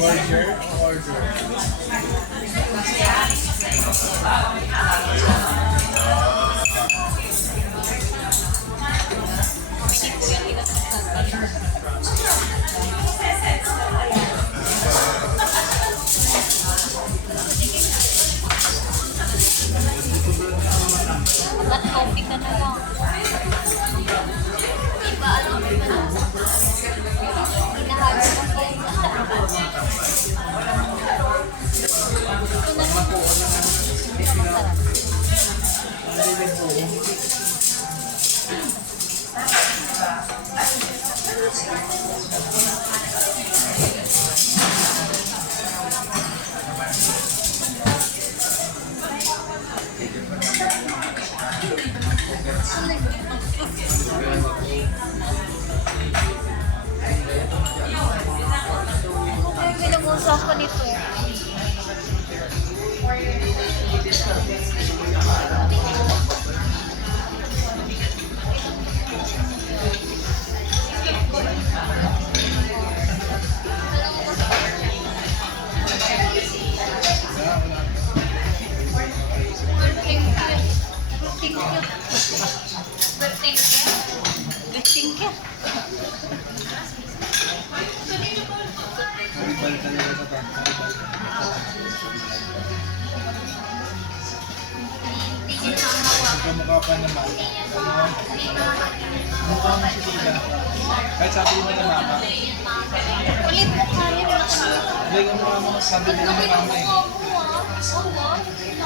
Order o order? At coffee ka na lang. Iba, alam mo ba na? Hinahalo mo yan. Ito na lang. Ay, pinag-usap ko nito. Mukha pa naman. Mukha mo si Tita. Kahit sabi mo na mama. Ulit mo kaya mo. Hindi ka mukha mo. Sabi mo na mama eh.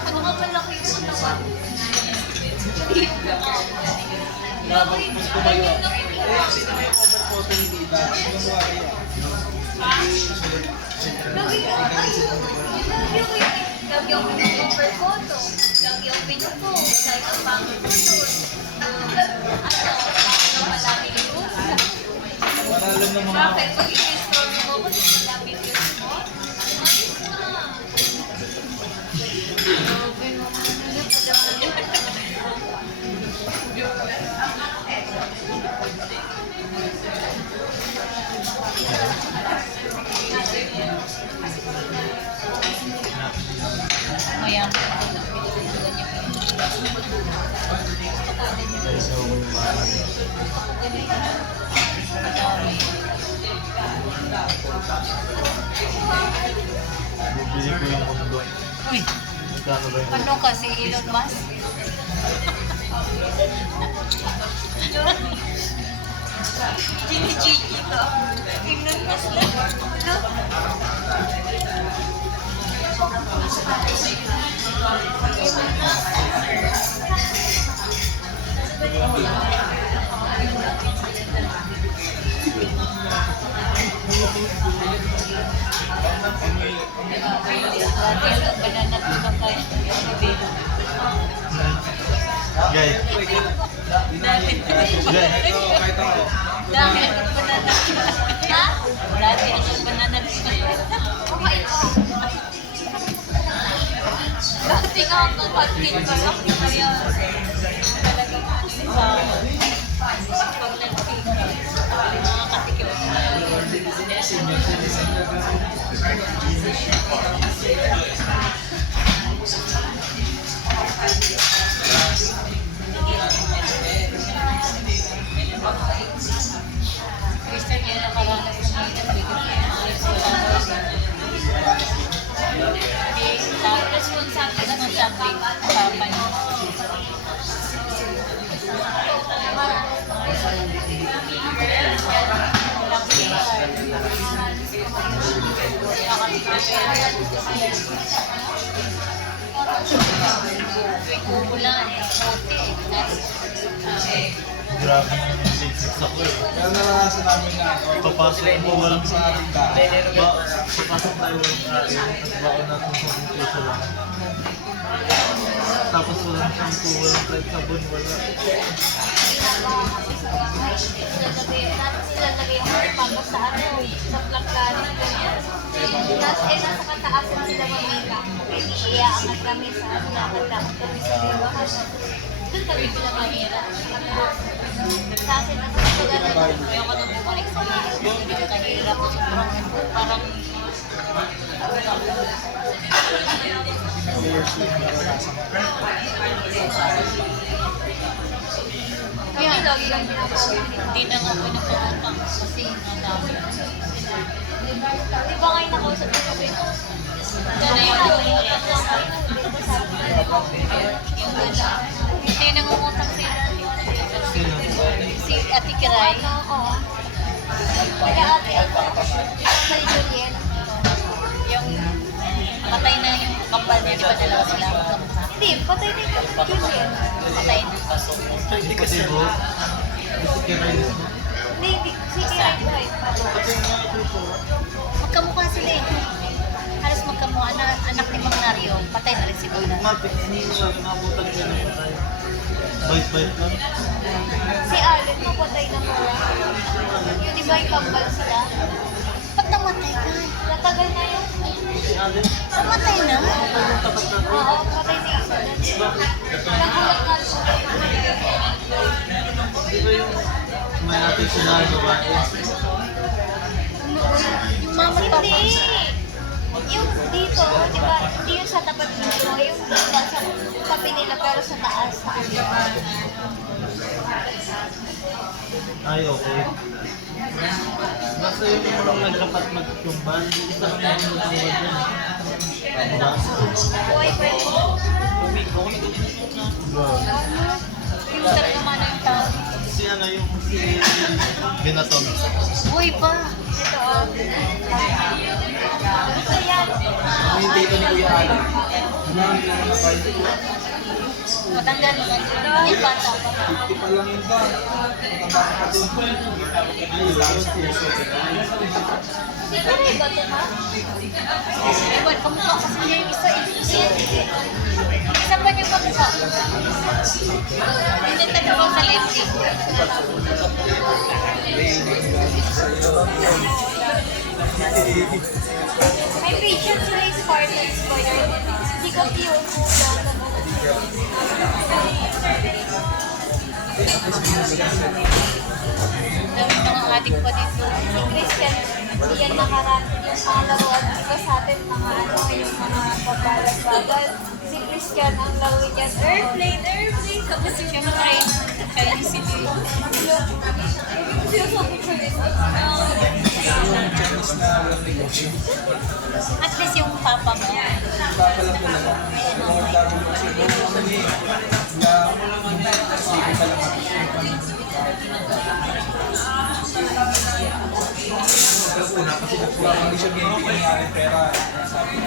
Ano nga malaki ko naman? Dapat mas kumayo. Eh, sino may cover photo ni Tita? Sino mo kayo? Lagi yung pinag-cover photo. Lagi yung pinag-post. Kahit ang pangit ko doon. Ano malami yung usa. Manalam ng mga... Bakit? Pag i-store mo ko, malami yung mo? Ayos na. Grabe naman. Mayaman ko lang. Pinagdugan niya pa. Gusto ko din yun. Madami. Bibili ko yung kondo. Uy! Magkano ba yun? Ano kasi Elon Musk? Gini-gigi ka. Elon Musk na. Ano? Banana ko lang kayo. Gay. Dati. Gay. Kahit ako. Dati ang banana. Ha? Dati ang banana. Okay ko. Dati nga hanggang patin ka lang. Kaya talagang pag nag-king nakakatikim ko na Kristen yan nakaranas ng mga bigyan sa responsible ka ng shopping kapay. Kukulan, kote, Grabe naman yung basics ako eh. Kaya naranasan namin na papasok mo walang sa ating daan. Papasok tayo walang kain at baka natin sa puso lang. Tapos walang shampoo, walang kahit sabon, wala. Nilalagay yung pagpapos sa ano, sa plangkarin, ganyan. Tapos nasa kataasan sila mamika. Iiyaangat kami sa ano, lakad-lakad kami sa liwahan. Doon kami sila mahira. Kasi nasa pagkagan, ayaw ko na bumalik sa mga hindi ko kahirap. Parang Kami lagi lang pinapawin. Hindi na nga pinapakutang kasi madami. Di ba ngayon nakausap ko sabi ko? Gano'n yung Utang lang kayo. Di ba sabi ko? yung ganda. Hindi nangungutang sila. Sino? Si Ate Kiray. Oo. Kaya ate, kay Juliet. Yung patay na yung kapal niya. Di ba dalawa sila magkamukha? Hindi, patay na yung Juliet. Patay na. Hindi kasi bro. Kasi kailangan mo. Hindi, si Kiray Boy. Magkamukha sila eh. Halos magkamukha. Anak ni Mang Nario. Patay na rin si Bola. Matik, hindi mo nabutan ka na tayo. Bite-bite lang. Si Allen, mapatay na mo. Yung di ba yung kambal sila? Ba't namatay ka? Natagal na yun. Si Allen, Namatay na? tapat na. Oo, patay na isa dyan. Nagulat nga siya. Di ba yung may ating sinahan babae? Yung mama at papa. Hindi. Yung dito, di ba, hindi yung sa tapat nito, yung dito sa tabi nila pero sa taas. Sa ano. Ay, okay. Basta yung walang nagkapat magtumbal, isa lang yung magtumbal dyan. Diba? Buhay pa yun. Wow. Yung talaga mana yung tao. Si ano yung si Binaton. Uy pa. Ito, oh. Gusto yan. Hindi ko ni Kuya Ali. Matanda naman. Yung bata pa. Pa lang yun ba? Si Kiray ba ito, ma? Ewan, kamukha kasi niya yung isa. Isa pa niya kamukha. Tinatag ko sa lensing. May patient sila yung Spartans ko yun. Hindi ko cute. Dami mga adik pa dito. Si Christian, yan nakaraan yung pangalawa. Di ba sa atin mga ano, yung mga pabalag-bagal. Si Christian ang lawin niya, airplane, airplane. Tapos yung Siyempre, kaya si Lee. sinasabi ko yun. At least yung papa mo.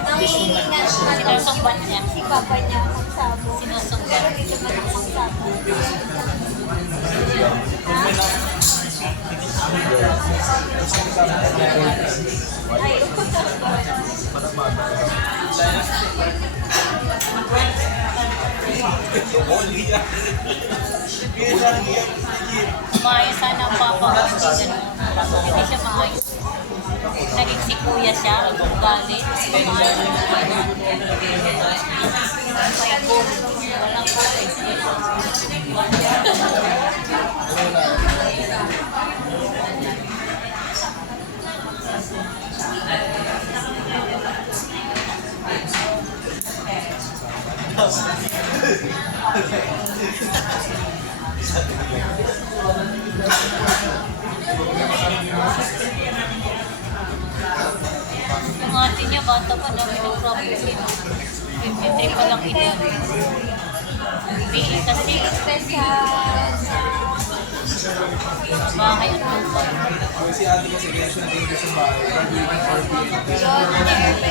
Nangihingi nga siya ng Sinusumbat niya. si papa niya magsabo. Sinusumbat. Pero dito ba nang magsabo? Ay, Maayos sana ang papa mo. Hindi siya maayos. Naging si kuya siya, ang galit. Maayos ang buhay na. Kaya po, walang kapit. Yung ate niya, bata pa dami ng problem nila. 23 pa lang edad. Bili kasi bahay at lupa. Si ate kasi kaya siya naging sa bahay. yun, Airbnb.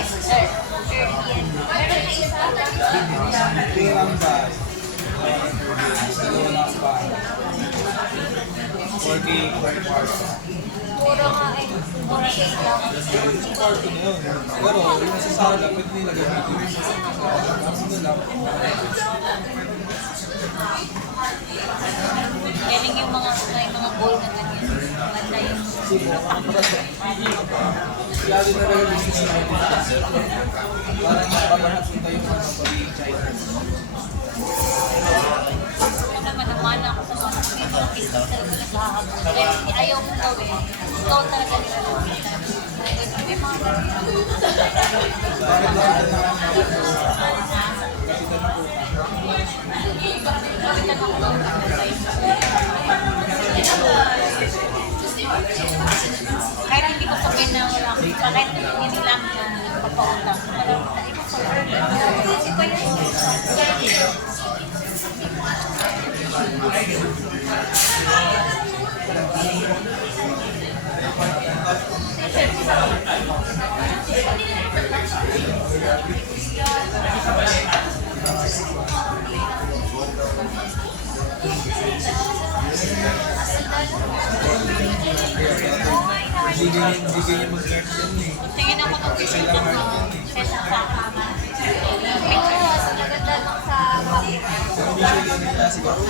Meron na isa. Tingnan ba? Dalawa na sa bahay. 4K per kwarto. Puro nga eh. Puro siya lang. Sa kwarto na yun. Pero yung sa sala, pwede nila gamitin. Tapos na lang. Galing yung mga goal na ganyan. Maganda yung Lalo na lang yung business na yun. Parang nakapagpunta yung mga pagiging China. Ako naman naman ako sa mga business talaga naghahabol. Kaya hindi ayaw mo gawin. Ikaw talaga nila. May mga Bakit lang ito na ang kapitan ng Kahit hindi ko sabihin na wala akong ipa, kahit hindi lang yung papautang. Pero Hindi ganyan mag-card yan eh. tingin ako ng picture ko kesa sa Oo, mas maganda lang sa bakit. Pero usually ano nila siguro.